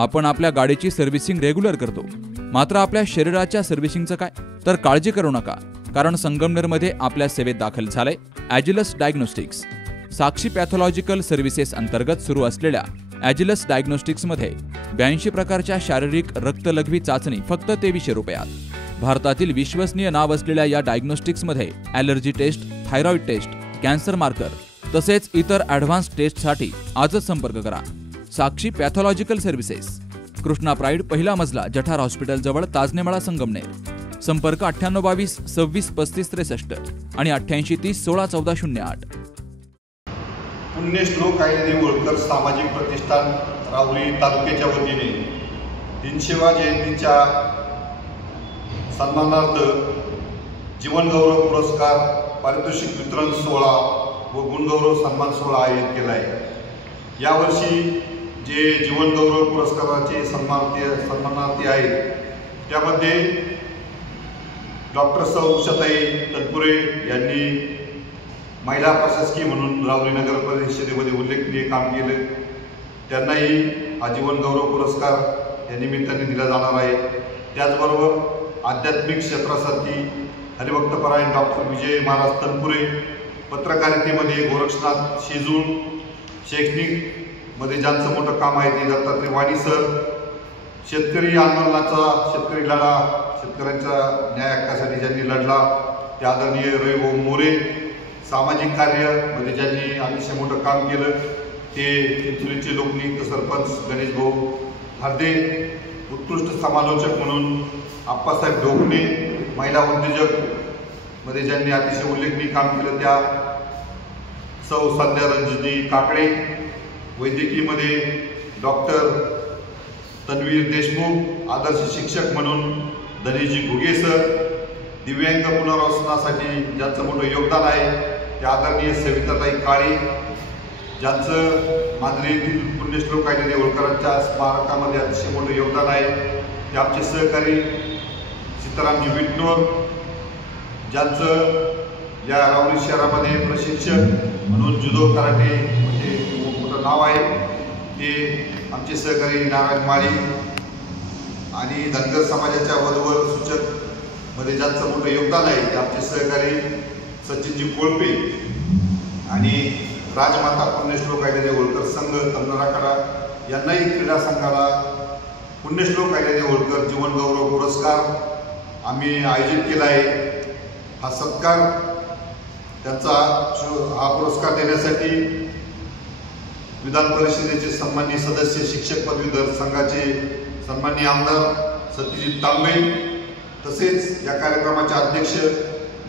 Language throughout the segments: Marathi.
आपण आपल्या गाडीची सर्व्हिसिंग रेग्युलर करतो, मात्र आपल्या शरीराच्या सर्व्हिसिंगचं काय? तर काळजी करू नका, कारण संगमनेरमध्ये आपल्या सेवेत दाखल झालंय ॲजिलस डायग्नोस्टिक्स. साक्षी पॅथॉलॉजिकल सर्व्हिसेस अंतर्गत सुरू असलेल्या ॲजिलस डायग्नोस्टिक्समध्ये 82 प्रकारच्या शारीरिक रक्तलघवी चाचणी फक्त 2300 रुपयात. भारतातील विश्वसनीय नाव असलेल्या या डायग्नोस्टिक्समध्ये allergy test, thyroid test, cancer marker तसेच इतर ॲडव्हान्स टेस्टसाठी आजच संपर्क करा. Sakshi pathological services, Krishna pride, पहिला मजला, जठार हॉस्पिटल जवळ, ताजनेमाळा, संगमनेर. संपर्क 9822 26 35 63 आणि 88 30 16 14 08. पुण्यश्लोक अहिल्यादेवी होळकर सामाजिक प्रतिष्ठान राहुरी तालुक्याच्या वतीने दिनसेवा जयंतीच्या सन्मानार्थ जीवनगौरव पुरस्कार पारितोषिक वितरण सोहळा व गुणगौरव सन्मान सोहळा आयोजित केला आहे. यावर्षी जे जीवनगौरव पुरस्काराचे सन्मानार्थी आहेत त्यामध्ये डॉक्टर सौ उषाताई तनपुरे यांनी महिला प्रशासकीय म्हणून राहुरी नगर परिषदेमध्ये उल्लेखनीय काम केलं. त्यांनाही हा जीवनगौरव पुरस्कार या निमित्ताने दिला जाणार आहे. त्याचबरोबर आध्यात्मिक क्षेत्रासाठी हरिभक्तपरायण डॉक्टर विजय महाराज तनपुरे, पत्रकारितेमध्ये गोरक्षनाथ शेजूळ, शैक्षणिकमध्ये ज्यांचं मोठं काम आहे ते दत्तात्रय वाणी सर, शेतकरी आंदोलनाचा शेतकरी लढा, शेतकऱ्यांच्या न्याय हक्कासाठी ज्यांनी लढला ते आदरणीय रविभाऊ मोरे, सामाजिक कार्यामध्ये ज्यांनी अतिशय मोठं काम केलं ते चिंचोलीचे लोकनियुक्त सरपंच गणेश भाऊ हरदे, उत्कृष्ट समालोचक म्हणून आप्पासाहेब ढोकणे, महिला उद्योजकमध्ये ज्यांनी अतिशय उल्लेखनीय काम केलं त्या सौ संध्या रणजितजी काकडे, वैद्यकीयमध्ये डॉक्टर तन्वीर देशमुख, आदर्श शिक्षक म्हणून धनेशजी घुगे सर, दिव्यांग पुनर्वसनासाठी ज्यांचं मोठं योगदान आहे ते आदरणीय सविताताई काळे, ज्यांचं मांजरी येथील पुण्यश्लोक अहिल्यादेवी होळकरांच्या स्मारकामध्ये अतिशय मोठं योगदान आहे ते आमचे सहकारी सीतारामजी विटनोर, ज्यांचं या राहुरी शहरामध्ये प्रशिक्षक म्हणून जुदो कराटे म्हणजे मोठं नाव आहे ते आमचे सहकारी नारायण माळी, आणि धनगर समाजाच्या वधूवर सूचकमध्ये ज्यांचं मोठं योगदान आहे ते आमचे सहकारी सचिनजी कोळपे, आणि राजमाता पुण्यश्लोक अहिल्यादेवी होळकर संघ तमनराकडा यांनाही क्रीडा संघाला पुण्यश्लोक अहिल्यादेवी होळकर जीवनगौरव पुरस्कार आम्ही आयोजित केला आहे. हा सत्कार त्यांचा हा पुरस्कार देण्यासाठी विधान परिषदेचे सन्माननीय सदस्य, शिक्षक पदवीधर संघाचे सन्माननीय आमदार सत्यजित तांबे, तसेच या कार्यक्रमाचे अध्यक्ष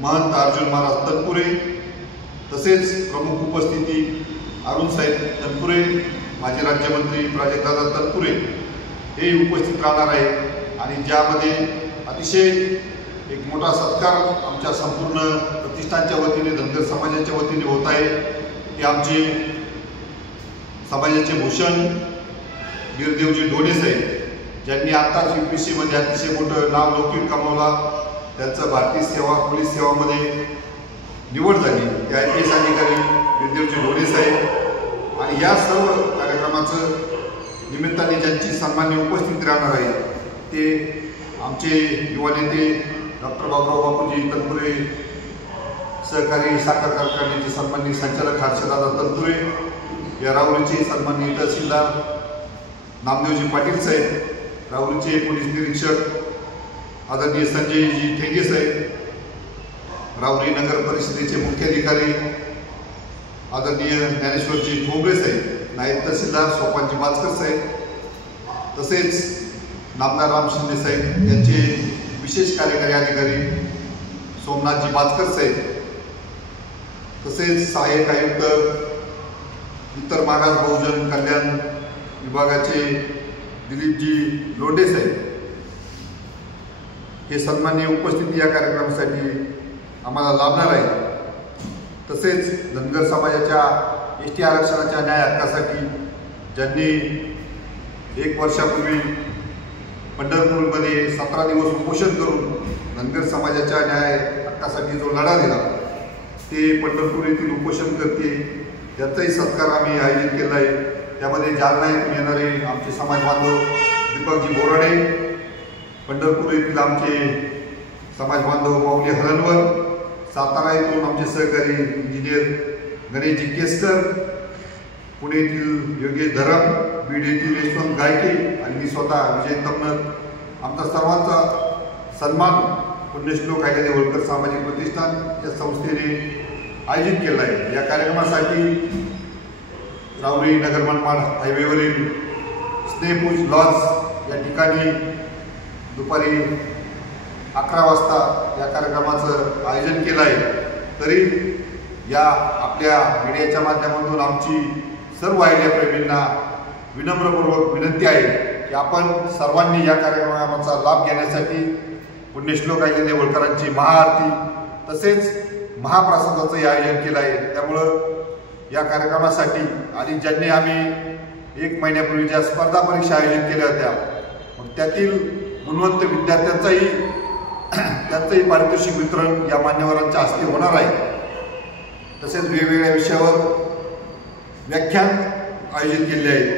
महंत अर्जुन महाराज तनपुरे, तसेच प्रमुख उपस्थिती अरुणसाहेब तनपुरे, माजी राज्यमंत्री प्राजक्तदादा तनपुरे हे उपस्थित राहणार आहे. आणि ज्यामध्ये अतिशय एक मोठा सत्कार आमच्या संपूर्ण प्रतिष्ठानच्या वतीने, धनगर समाजाच्या वतीने होत आहे. ते आमचे समाजाचे भूषण वीरदेवजी ढोणे साहेब, ज्यांनी आत्ताच UPSCमध्ये अतिशय मोठं नाव लौकिक कमावला, त्यांचं भारतीय सेवा पोलीस सेवामध्ये निवड झाली ते IPS अधिकारी वीरदेवजी ढोणे साहेब. आणि या सर्व कार्यक्रमाचं निमित्ताने ज्यांची सन्मान्य उपस्थिती राहणार आहे ते आमचे युवा नेते डॉक्टर बाबुराव बापूजी तनपुरे, सहकारी साखर कारखान्याचे सन्माननीय संचालक हर्षदादा तनपुरे, या राहुरीचे सन्माननीय तहसीलदार नामदेवजी पाटील साहेब, राहुरीचे पोलीस निरीक्षक आदरणीय संजयजी ठेंगे साहेब, राहुरी नगर परिषदेचे मुख्याधिकारी आदरणीय ज्ञानेश्वरजी ठोंबरे साहेब, नायब तहसीलदार सोपानजी माचकर साहेब, तसेच नामदार राम शिंदे साहेब यांचे विशेष कार्यकारी अधिकारी सोमनाथजी माचकर साहेब, तसेच सहाय्यक आयुक्त इतर मागास बहुजन कल्याण विभागाचे दिलीपजी लोंढे साहेब, हे सन्माननीय उपस्थिती या कार्यक्रमासाठी आम्हाला लाभणार आहे. तसेच धनगर समाजाच्या ST आरक्षणाच्या न्याय हक्कासाठी ज्यांनी 1 वर्षापूर्वी पंढरपूरमध्ये 17 दिवस उपोषण करून धनगर समाजाच्या न्याय हक्कासाठी जो लढा दिला ते पंढरपूर येथील उपोषण करते, त्याचाही सत्कार आम्ही आयोजित केला आहे. त्यामध्ये जालना येथून येणारे आमचे समाज बांधव दीपकजी बोराडे, पंढरपूर येथील आमचे समाज बांधव माऊली हरणवर, सातारा येथून आमचे सहकारी इंजिनियर गणेशजी केसकर, पुणे येथील योगेश धरम, बीड येथील यशवंत गायके आणि मी स्वतः विजय तमनर, आमचा सर्वांचा सन्मान पुण्यश्लोक अहिल्यादेवी होळकर सामाजिक प्रतिष्ठान या संस्थेने आयोजित केला आहे। या कार्यक्रमासाठी राहुरी नगर मनमाड हायवेवरील स्नेहपूज लॉज या ठिकाणी दुपारी 11 वाजता या कार्यक्रमाचं आयोजन केलं आहे। तरी या आपल्या मीडियाच्या माध्यमातून आमची सर्व अहिल्याप्रेमींना विनम्रपूर्वक विनंती आहे की आपण सर्वांनी या कार्यक्रमाचा लाभ घेण्यासाठी पुण्यश्लोक अहिल्यादेवी होळकरांची महाआरती तसेच महाप्रसादाचं आयोजन केलं आहे। त्यामुळं या कार्यक्रमासाठी आणि ज्यांनी आम्ही 1 महिन्यापूर्वी ज्या स्पर्धा परीक्षा आयोजित केल्या होत्या मग त्यातील गुणवंत विद्यार्थ्यांचंही पारितोषिक वितरण या मान्यवरांच्या हस्ते होणार आहे। तसेच वेगवेगळ्या विषयावर व्याख्यान आयोजित केले आहेत।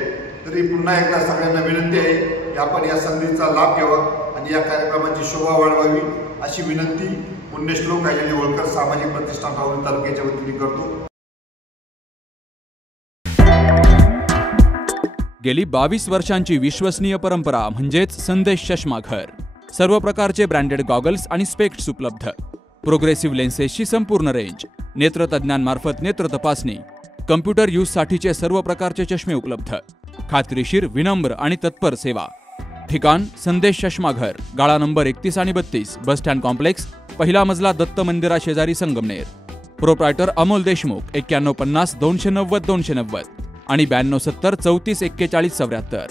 तरी पुन्हा एकदा सगळ्यांना विनंती आहे की आपण या संधीचा लाभ घ्यावा आणि या कार्यक्रमाची शोभा वाढवावी अशी विनंती पुण्यश्लोक अहिल्यादेवी होळकर सामाजिक प्रतिष्ठान राहुरी तालुक्याच्या वतीने करतो। गेली 22 वर्षांची विश्वसनीय परंपरा म्हणजेच संदेश चष्माघर। सर्व प्रकारचे ब्रँडेड गॉगल्स आणि स्पेक्ट्स उपलब्ध, प्रोग्रेसिव्ह लेन्सेसची संपूर्ण रेंज, नेत्रतज्ञांमार्फत नेत्र तपासणी, कम्प्युटर यूजसाठीचे सर्व प्रकारचे चष्मे उपलब्ध, खात्रीशीर, विनम्र आणि तत्पर सेवा। ठिकाण संदेश चष्माघर, गाळा नंबर 31 आणि 32, बस स्टँड कॉम्प्लेक्स, पहिला मजला, दत्त मंदिरा शेजारी, संगमनेर। प्रोप्रायटर अमोल देशमुख, 9150 290 290 आणि 9270 34 41 74।